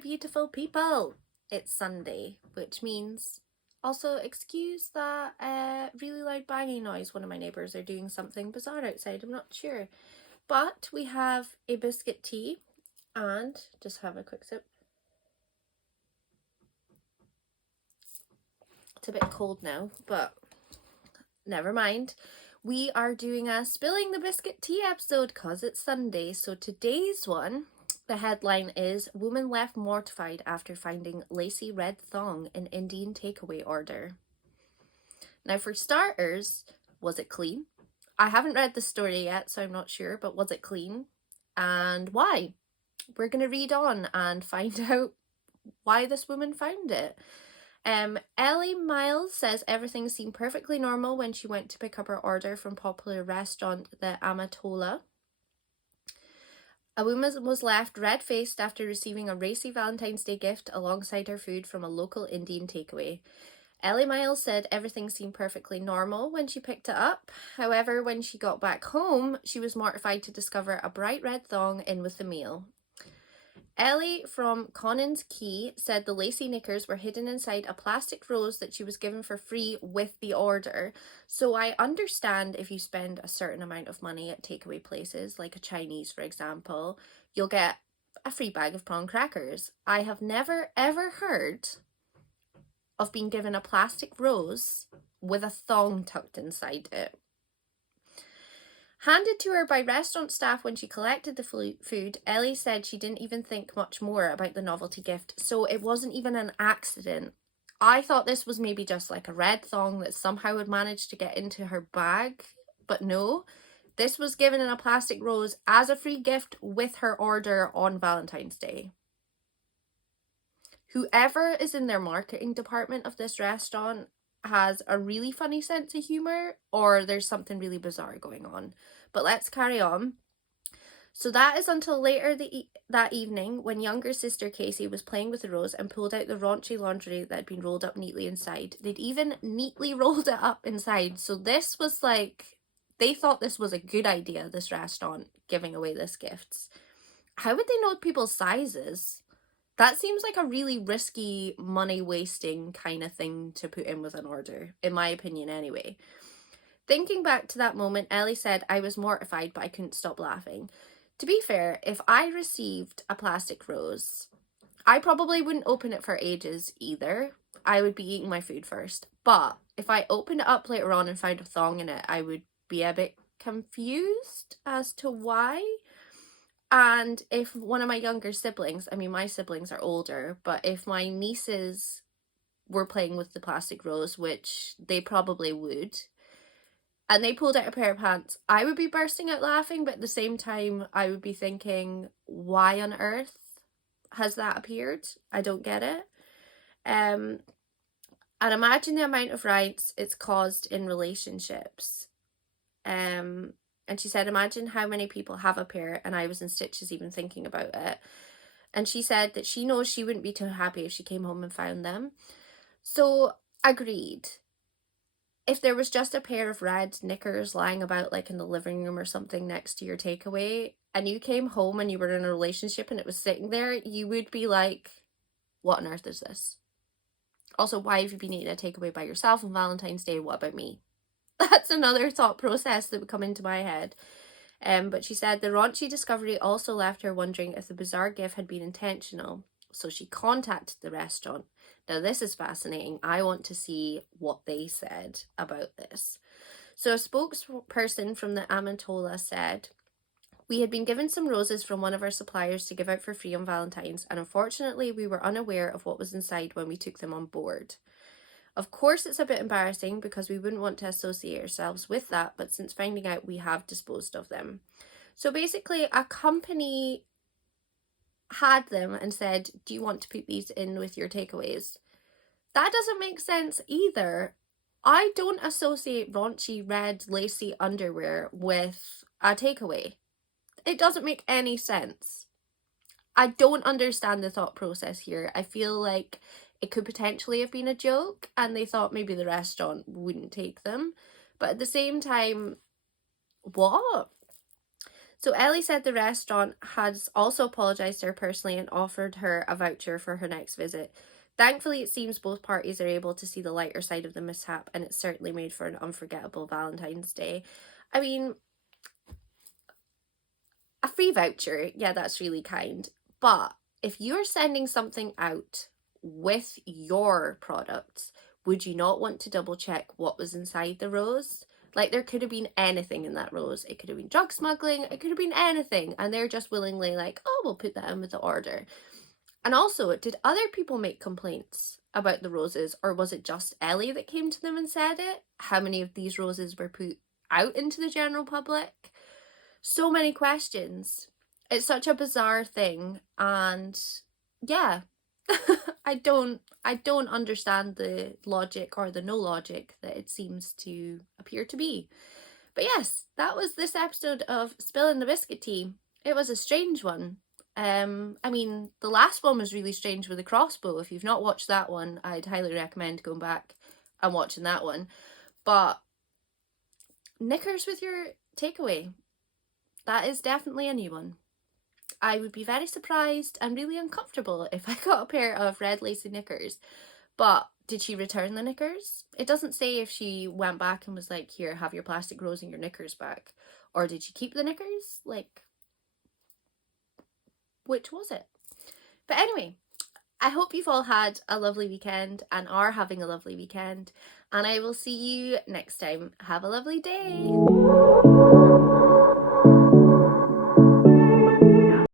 beautiful people. It's Sunday, which means also excuse that really loud banging noise. One of my neighbours are doing something bizarre outside, I'm not sure. But we have a biscuit tea and just have a quick sip. It's a bit cold now, but never mind. We are doing a spilling the biscuit tea episode because it's Sunday. So today's one, the headline is Woman Left Mortified After Finding Lacy Red Thong in Indian Takeaway Order. Now, for starters, was it clean? I haven't read the story yet, so I'm not sure, but was it clean? And why? We're going to read on and find out why this woman found it. Ellie Miles says everything seemed perfectly normal when she went to pick up her order from popular restaurant The Amatola. A woman was left red-faced after receiving a racy Valentine's Day gift alongside her food from a local Indian takeaway. Ellie Miles said everything seemed perfectly normal when she picked it up. However, when she got back home, she was mortified to discover a bright red thong in with the meal. Ellie from Conan's Key said the lacy knickers were hidden inside a plastic rose that she was given for free with the order. So I understand if you spend a certain amount of money at takeaway places, like a Chinese, for example, you'll get a free bag of prawn crackers. I have never ever heard of being given a plastic rose with a thong tucked inside it. Handed to her by restaurant staff when she collected the food, Ellie said she didn't even think much more about the novelty gift, so it wasn't even an accident. I thought this was maybe just like a red thong that somehow had managed to get into her bag, but no. This was given in a plastic rose as a free gift with her order on Valentine's Day. Whoever is in their marketing department of this restaurant has a really funny sense of humor, or there's something really bizarre going on. But let's carry on. So that is until later that evening when younger sister Casey was playing with the rose and pulled out the raunchy laundry that had been rolled up neatly inside. They'd even neatly rolled it up inside. So this was like, they thought this was a good idea, this restaurant, giving away this gifts. How would they know people's sizes? That seems like a really risky, money-wasting kind of thing to put in with an order, in my opinion anyway. Thinking back to that moment, Ellie said, I was mortified, but I couldn't stop laughing. To be fair, if I received a plastic rose, I probably wouldn't open it for ages either. I would be eating my food first. But if I opened it up later on and found a thong in it, I would be a bit confused as to why. And if one of my younger siblings, I mean, my siblings are older, but if my nieces were playing with the plastic rose, which they probably would, and they pulled out a pair of pants, I would be bursting out laughing, but at the same time, I would be thinking, why on earth has that appeared? I don't get it. And imagine the amount of rights it's caused in relationships. And she said, imagine how many people have a pair, and I was in stitches even thinking about it. And she said that she knows she wouldn't be too happy if she came home and found them. So, agreed. If there was just a pair of red knickers lying about like in the living room or something next to your takeaway, and you came home and you were in a relationship and it was sitting there, you would be like, what on earth is this? Also, why have you been eating a takeaway by yourself on Valentine's Day? What about me? That's another thought process that would come into my head. But she said the raunchy discovery also left her wondering if the bizarre gift had been intentional. So she contacted the restaurant. Now this is fascinating. I want to see what they said about this. So a spokesperson from the Amatola said, we had been given some roses from one of our suppliers to give out for free on Valentine's, and unfortunately we were unaware of what was inside when we took them on board. Of course, it's a bit embarrassing because we wouldn't want to associate ourselves with that, but since finding out, we have disposed of them. So basically, a company had them and said, do you want to put these in with your takeaways? That doesn't make sense either. I don't associate raunchy red lacy underwear with a takeaway. It doesn't make any sense. I don't understand the thought process here. I feel like it could potentially have been a joke and they thought maybe the restaurant wouldn't take them. But at the same time, what? So Ellie said the restaurant has also apologised to her personally and offered her a voucher for her next visit. Thankfully, it seems both parties are able to see the lighter side of the mishap, and it certainly made for an unforgettable Valentine's Day. I mean, a free voucher, yeah, that's really kind. But if you're sending something out with your products, would you not want to double check what was inside the rose? Like, there could have been anything in that rose. It could have been drug smuggling, it could have been anything. And they're just willingly like, oh, we'll put that in with the order. And also, did other people make complaints about the roses, or was it just Ellie that came to them and said it? How many of these roses were put out into the general public? So many questions. It's such a bizarre thing, and yeah, I don't understand the logic or the no logic that it seems to appear to be. But yes, that was this episode of Spilling the Biscuit Tea. It was a strange one. I mean, the last one was really strange with the crossbow. If you've not watched that one, I'd highly recommend going back and watching that one. But knickers with your takeaway, that is definitely a new one. I would be very surprised and really uncomfortable if I got a pair of red lacy knickers. But did she return the knickers? It doesn't say if she went back and was like, here, have your plastic rose and your knickers back. Or did she keep the knickers? Like, which was it? But anyway, I hope you've all had a lovely weekend and are having a lovely weekend. And I will see you next time. Have a lovely day.